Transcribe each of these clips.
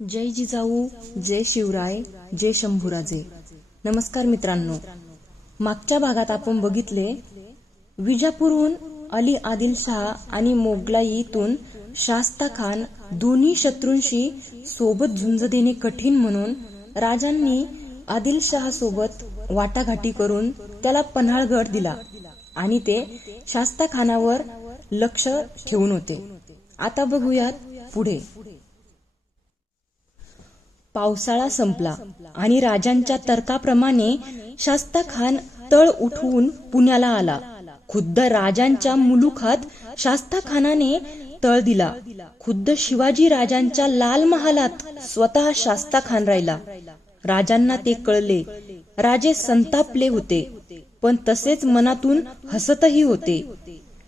जय जिजाऊ, जय शिवराय, जय शंभूराजे. नमस्कार मित्रांनो. मागच्या भागात आपण बघितले विजापूरहून अली आदिलशाह आणि मोगलाईतून शास्ता खान दोन्ही शत्रूंशी सोबत झुंज देणे कठीण म्हणून राजांनी आदिलशाह सोबत वाटाघाटी करून त्याला पन्हाळगड दिला आणि ते शास्ता खानावर लक्ष ठेवून होते. आता बघूयात पुढे. पावसाळा संपला आणि राजांच्या तर्काप्रमाणे शास्ता खान तळ उठवून पुण्याला आला. खुद्द राजांच्या मुलुखात शास्ता खानाने तळ दिला. खुद्द शिवाजी राजांच्या लाल महालात स्वतः शास्ता खान राहिला. राजांना ते कळले. राजे संतापले होते, पण तसेच मनातून हसतही होते.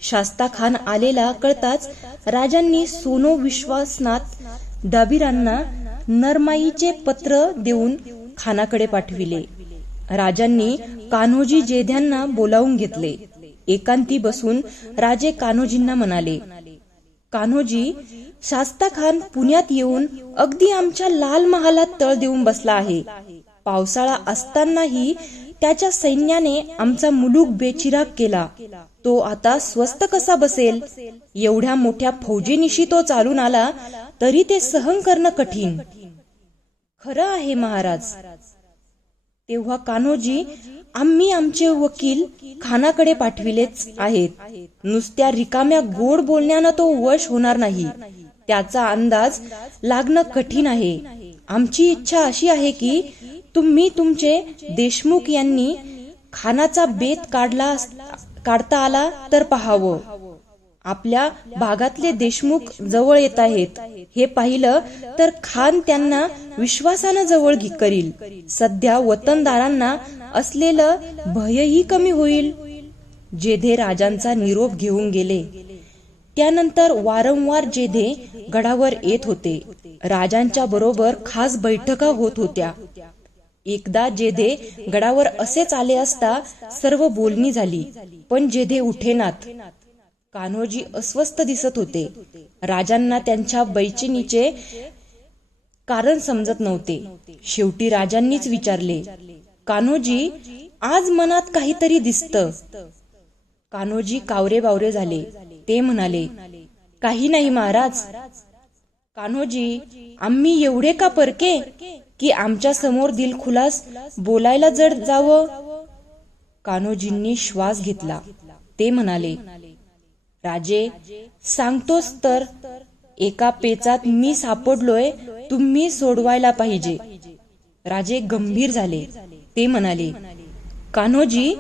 शास्ता खान आलेला कळताच राजांनी सोनो विश्वासनाथ दाबीरांना नरमाईचे पत्र देऊन खानाकडे पाठविले. राजांनी कान्होजी जेध्यांना बोलावून घेतले. एकांती बसून राजे कान्होजींना म्हणाले, कान्होजी, शास्ता खान पुण्यात येऊन अगदी आमच्या लाल महालात तळ देऊन बसला आहे. पावसाळा असतानाही त्याच्या सैन्याने आमचा मुलूक बेचिराग केला. तो आता स्वस्थ कसा बसेल? एवढ्या मोठ्या फौजेनिशी तो चालून आला तरी ते सहन करणं कठीण. खरं आहे महाराज. तेव्हा कान्होजी, आम्ही आमचे वकील खानाकडे पाठविलेच आहेत. नुसत्या रिकाम्या गोड बोलण्यानं तो वश होणार नाही. त्याचा अंदाज लागणं कठीण आहे. आमची इच्छा अशी आहे की तुम्ही तुमचे देशमुख यांनी खानाचा बेत काढता आला तर पाहावं. आपल्या भागातले देशमुख जवळ येत आहेत. हे पाहिलं तर खान त्यांना विश्वासानं जवळ करील. सध्या वतनदारांना असलेलं भयही कमी होईल. जेधे राजांचा निरोप घेऊन गेले. त्यानंतर वारंवार जेधे गडावर येत होते. राजांच्या बरोबर खास बैठका होत होत्या. एकदा जेधे गडावर असेच आले असता सर्व बोलणी झाली, पण जेधे उठेनात. कान्होजी अस्वस्थ दिसत होते. राजांना त्यांच्या बैचेनीचे कारण समजत नव्हते. शेवटी राजांनीच विचारले, कान्होजी, आज मनात काहीतरी दिसतं. कान्होजी कावरे बावरे झाले. ते म्हणाले, काही नाही महाराज. कान्होजी, आम्ही एवढे का परके की आमच्या समोर दिलखुलास बोलायला जड जावं? कान्होजींनी श्वास घेतला. ते म्हणाले, राजे, सांगतोस तर एका पेचात मी सापडलोय. तुम्ही सोडवायला पाहिजे. राजे गंभीर झाले. ते म्हणाले, कान्होजी,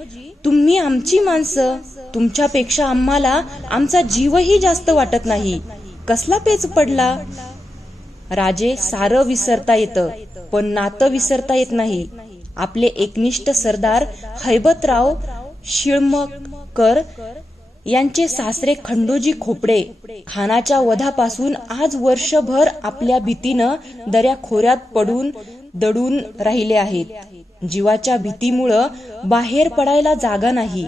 तुम्ही आमची माणसं. तुमच्यापेक्षा आम्हाला आमचा जीवही जास्त वाटत नाही. कसला पेच पडला? राजे, सारं विसरता येतं, पण नातं विसरता येत नाही. आपले एकनिष्ठ सरदार हैबतराव शिळमकर यांचे सासरे खंडोजी खोपडे खानाच्या वधापासून आज वर्षभर आपल्या भीतीनं दऱ्याखोऱ्यात पडून दडून राहिले आहेत. जीवाच्या भीतीमुळं बाहेर पडायला जागा नाही.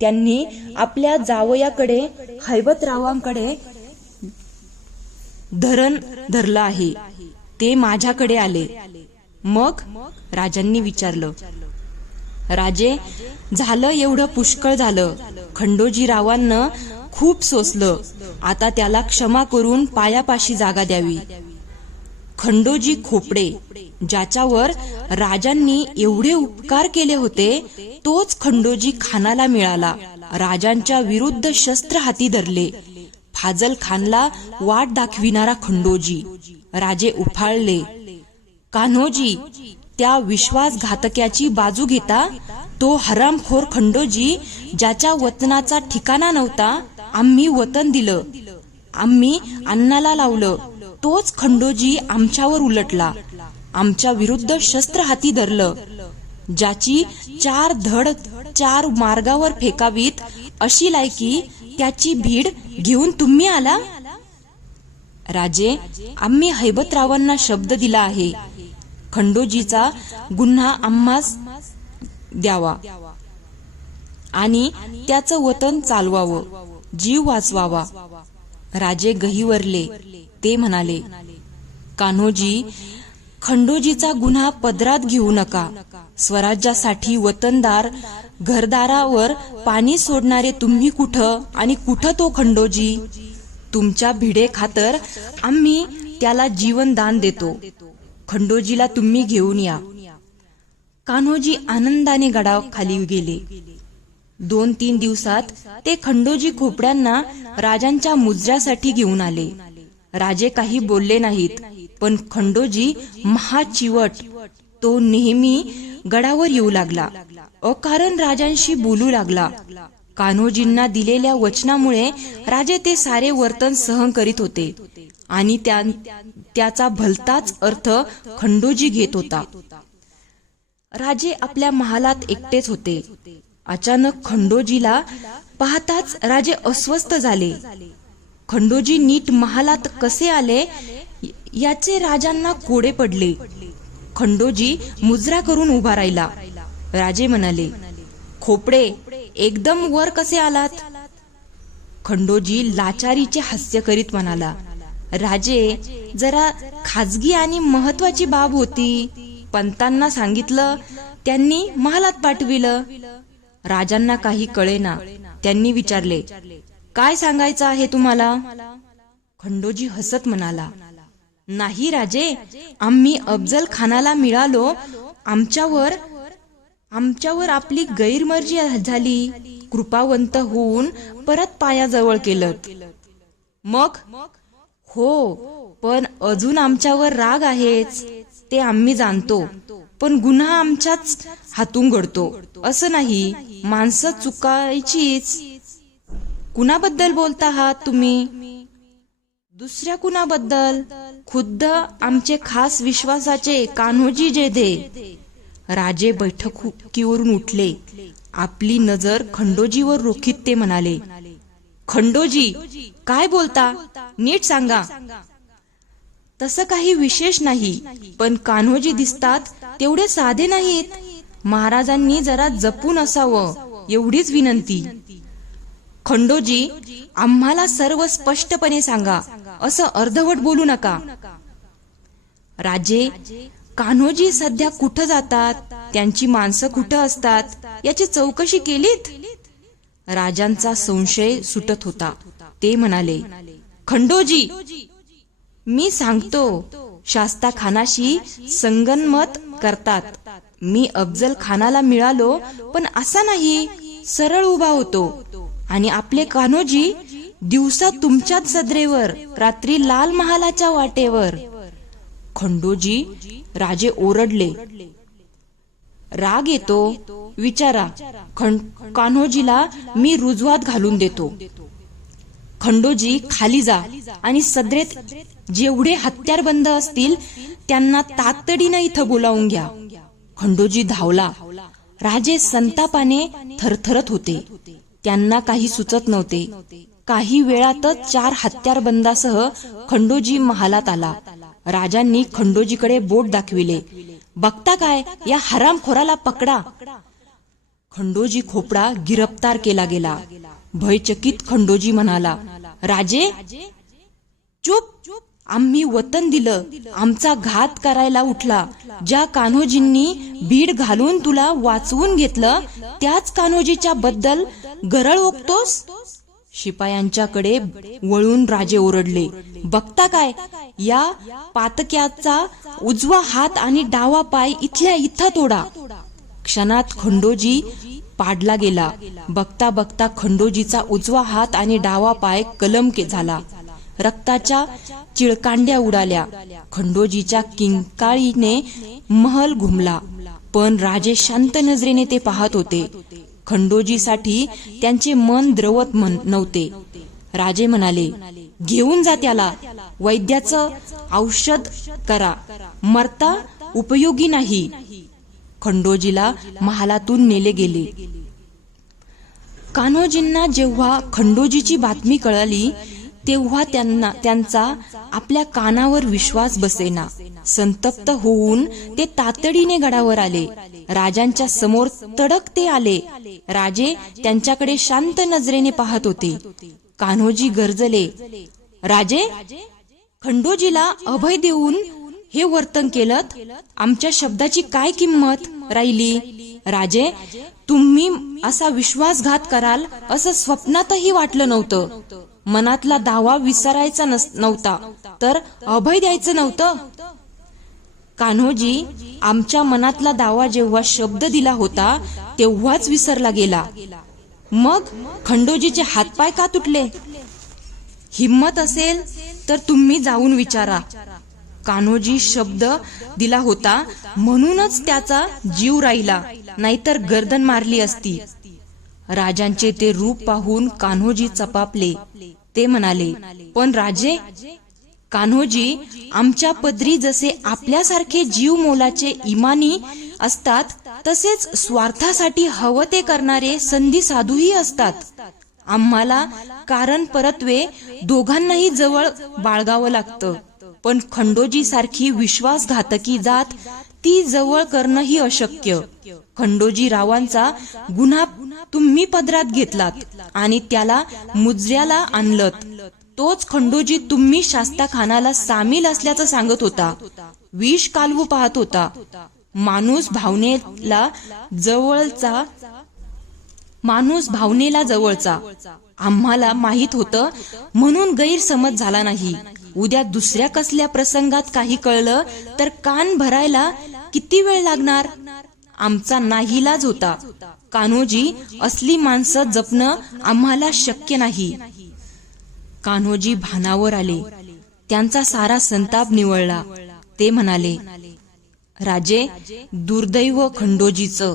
त्यांनी आपल्या जावयाकडे हैबतरावांकडे धरण धरलं आहे. ते माझ्याकडे आले. मग? राजांनी विचारलं. राजे, झालं एवढं पुष्कळ झालं. खंडोजीरावांना खूप सोसलं. आता त्याला क्षमा करून पायापाशी जागा द्यावी. खंडोजी खोपडे, ज्याच्यावर राजांनी एवढे उपकार केले होते, तोच खंडोजी खानाला मिळाला. राजांच्या विरुद्ध शस्त्र हाती धरले. फाजल खानला वाट दाखविणारा खंडोजी. राजे उफाळले. कान्होजी, त्या विश्वासघातक्याची बाजू घेता? तो हरामखोर खंडोजी, ज्याच्या वतनाचा ठिकाणा नव्हता, आम्ही वतन दिलं, आम्ही अन्नाला लावलं, तोच खंडोजी आमच्यावर उलटला. आमच्या विरुद्ध शस्त्र हाती धरलं. ज्याची 4 धड 4 मार्गावर फेकावीत अशी लायकी त्याची भीड घेऊन तुम्ही आला? राजे, आम्ही हैबतरावांना शब्द दिला आहे. खंडोजीचा गुन्हा आम्हास द्यावा आणि त्याचं वतन चालवावं, जीव वाचवावा. राजे गहिवरले. ते म्हणाले, कान्होजी, खंडोजीचा गुन्हा पदरात घेऊ नका. स्वराज्यासाठी वतनदार घरदारावर पाणी सोडणारे तुम्ही कुठं आणि कुठं तो खंडोजी? तुमच्या भिडे खातर आम्ही त्याला जीवनदान देतो. खंडोजीला तुम्ही घेऊन या. कान्होजी आनंदाने गडाखाली गेले. 2-3 दिवसात ते खंडोजी खोपड्यांना राजांच्या मुजऱ्यासाठी घेऊन आले. राजे काही बोलले नाहीत, पण खंडोजी महाचिवट. तो नेहमी गडावर येऊ लागला, अकारण राजांशी बोलू लागला. कान्होजींना दिलेल्या वचनामुळे राजे ते सारे वर्तन सहन करीत होते आणि त्याचा भलताच अर्थ खंडोजी घेत होता. राजे आपल्या महालात एकटेच होते. अचानक खंडोजीला पाहताच राजे अस्वस्थ झाले. खंडोजी नीट महालात कसे आले याचे राजांना कोडे पडले. खंडोजी मुजरा करून उभा राहिला. राजे म्हणाले, खोपडे, एकदम वर कसे आलात? खंडोजी लाचारीचे हास्य करीत म्हणाला, राजे, जरा खाजगी आणि महत्वाची बाब होती. पंतांना सांगितलं, त्यांनी महालात पाठविलं. राजांना काही कळेना. त्यांनी विचारले, काय सांगायचं आहे तुम्हाला? खंडोजी हसत म्हणाला, नाही राजे, आम्ही अफजल खानाला मिळालो. आमच्यावर आपली गैरमर्जी झाली. कृपावंत होऊन परत पायाजवळ केलं. मग? हो, पण अजून आमच्यावर राग आहेच, ते आम्ही जाणतो. पण गुन्हा आमच्याच हातून घडतो असं नाही. माणसं चुकायचीच. कुणाबद्दल बोलता आहात तुम्ही? दुसऱ्या कुणाबद्दल? खुद्द आमचे खास विश्वासाचे कान्होजी जेधे. राजे बैठकीवरून उठले. आपली नजर खंडोजीवर रोखीत ते म्हणाले, खंडोजी, काय बोलता? नीट सांगा. तसं काही विशेष नाही, पण कान्होजी दिसतात तेवढे साधे नाहीत. महाराजांनी जरा जपून असावं, एवढीच विनंती. खंडोजी, आम्हाला सर्व स्पष्टपणे सांगा, असं अर्धवट बोलू नका. राजे, कान्होजी सध्या कुठं जातात, त्यांची माणसं कुठं असतात याची चौकशी केलीत? राजांचा संशय सुटत होता. ते म्हणाले, खंडोजी, मी सांगतो, शास्ता खानाशी संगनमत करतात. मी अफजल खानाला मिळालो, पण असा नाही, सरळ उभा होतो. आणि आपले कान्होजी दिवसा तुमच्याच सदरेवर, रात्री लाल महालाच्या वाटेवर. खंडोजी, राजे ओरडले. राग येतो? विचारा. कान्होजीला मी रुजवात घालून देतो. खंडोजी, खाली जा आणि सदरेत जेवढे हत्यारबंद असतील त्यांना तातडीनं इथं बोलावून घ्या. खंडोजी धावला. राजे संतापाने थरथरत होते. त्यांना काही सुचत नव्हते. काही वेळातच 4 हत्यारबंदासह खंडोजी महालात आला. राजांनी खंडोजीकडे बोट दाखविले. बघता काय, या हरामखोराला पकडा. खंडोजी खोपडा गिरफ्तार केला गेला. भयचकित खंडोजी म्हणाला, राजे, चुप. आम्ही वतन दिलं, आमचा घात करायला उठला. ज्या कान्होजींनी भीड घालून तुला वाचवून घेतलं, त्याच कान्होजीच्या बद्दल गरळ ओकतोस? शिपायांच्याकडे वळून राजे ओरडले, बघता काय, या पातक्याचा उजवा हात आणि डावा पाय इथल्या इथं तोडा. क्षणात खंडोजी पाडला गेला. बघता बघता खंडोजीचा उजवा हात आणि डावा पाय कलम झाला. रक्ताच्या चिळकांड्या उडाल्या. खंडोजीच्या किंकाळीने महल घुमला, पण राजे शांत नजरेने ते पाहत होते. खंडोजीसाठी त्यांचे मन द्रवत नव्हते. राजे म्हणाले, घेऊन जा त्याला, वैद्याचं औषध करा, मरता उपयोगी नाही. खंडोजीला महालातून नेले गेले. कान्होजींना जेव्हा खंडोजीची बातमी कळाली तेव्हा त्यांचा आपल्या कानावर विश्वास बसेना. संतप्त होऊन ते तातडीने गडावर आले. राजांच्या समोर तडक ते आले. राजे त्यांच्याकडे शांत नजरेने पाहत होते. कान्होजी गर्जले, राजे? खंडोजीला अभय देऊन हे वर्तन केलं, आमच्या शब्दाची काय किंमत राहिली? राजे, तुम्ही असा विश्वासघात कराल असं स्वप्नातही वाटलं नव्हतं. मनातला दावा विसरायचा नव्हता तर अभय द्यायचं नव्हतं. कान्होजी, आमच्या मनातला दावा जेव्हा शब्द दिला होता तेव्हाच विसरला गेला. मग खंडोजीचे हातपाय का तुटले? हिम्मत असेल तर तुम्ही जाऊन विचारा. कान्होजी शब्द दिला होता म्हणूनच त्याचा जीव राहिला, नाहीतर गर्दन मारली असती. राजांचे ते रूप पाहून कान्होजी चपापले. ते म्हणाले, पण राजे, कान्होजी, आमच्या पदरी जसे आपल्यासारखे जीव मोलाचे इमानी असतात तसेच स्वार्थासाठी हवं ते करणारे संधी साधूही असतात. आम्हाला कारण परत्वे दोघांनाही जवळ बाळगावं लागतं, पण खंडोजी सारखी विश्वासघातकी जात ती जवळ करणंही अशक्य. खंडोजी रावांचा गुन्हा तुम्ही पदरात घेतलात आणि त्याला मुजऱ्याला आणलत. तोच खंडोजी तुम्ही शास्ता खानाला सामील असल्याचं सांगत होता, विष कालवू पाहत होता. माणूस भावनेला जवळचा आम्हाला माहित होतं म्हणून गैरसमज झाला नाही. उद्या दुसऱ्या कसल्या प्रसंगात काही कळलं तर कान भरायला किती वेळ लागणार? आमचा नाहीलाज होता. कान्होजी, असली माणसं जपणं आम्हाला शक्य नाही. कान्होजी भानावर आले. त्यांचा सारा संताप निवळला. ते म्हणाले, राजे, दुर्दैव खंडोजीचं,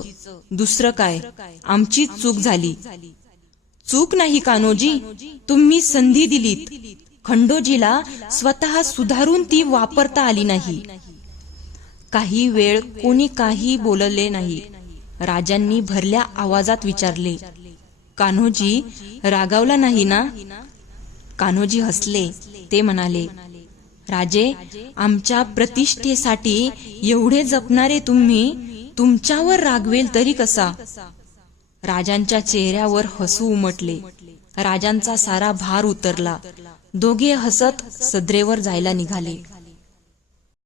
दुसरं काय, आमची चूक झाली. चूक नाही कान्होजी, तुम्ही संधी दिलीत. खंडोजीला स्वतः सुधारून ती वापरता आली नाही. काही वेळ कोणी काही बोलले नाही. राजांनी भरल्या आवाजात विचारले, कान्होजी रागावला नाही ना? कान्होजी हसले. ते म्हणाले, राजे, आमच्या प्रतिष्ठेसाठी एवढे जपणारे तुम्ही तुमच्यावर रागवेल तरी कसा? राजांच्या चेहऱ्यावर हसू उमटले. राजांचा सारा भार उतरला. दोघे हसत सदरेवर जायला निघाले.